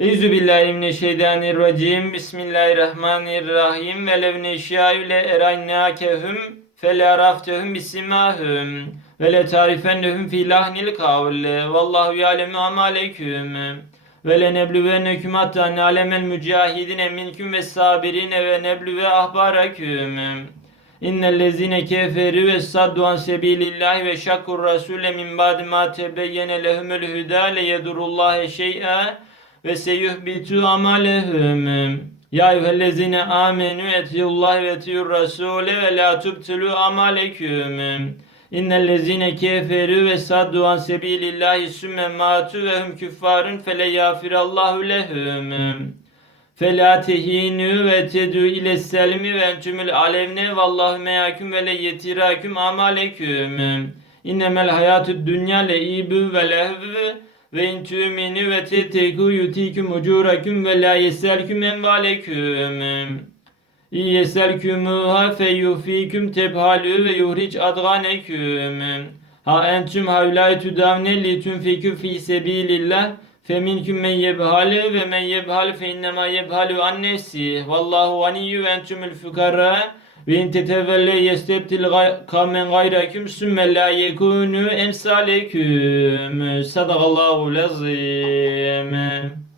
Eûzü billahi mineşşeytanirracim. Bismillahirrahmanirrahim. Ve lev neşâ'ü le eraynâkehum felâraftehum bisimâhum ve le tarifennehum fî lahnil kavle. Vallahu ya'lemu amaleküm. Ve le neblüvenneküm hatta na'lemel mücahidine minküm ve sabirine ve neblüve ahbaraküm. İnnellezine keferu ve saddu an sebilillahi ve şakkur rasule min ba'di ma tebeyyene lehumul huda le yedurullahi şey'a ve seyuhbitu amalehum. Ya eyyühellezine amenu etiyullahi ve etiyur rasule ve la tubtilu amaleküm. İnnellezine keferu ve saddu an sebilillahi sümme matu ve hum küffarun fele yafirallahu lehum. Fela tehinu ve tedu ile selmi ve entümül alevne vallahu meyaküm ve le yetiraküm amaleküm. İnnemel hayatü dünya le ibü ve lehvü ve intümini ve teteku yutiküm ucuraküm ve la yeselküm envaleküm. Yeselkümüha feyyufiküm tebhalü ve yuhric adganeküm. Ha entüm havlâ tüdavne li tunfikü fi sebilillah Feminküm men yebhale ve men yebhal fe innema yebhalu an nefsi. Vallahu ganiyyü ve entümül fukara. Ve in tetevelle yestebdil gay- kavmen gayreküm sümme la yekunu emsaleküm. Sadakallahu lazim.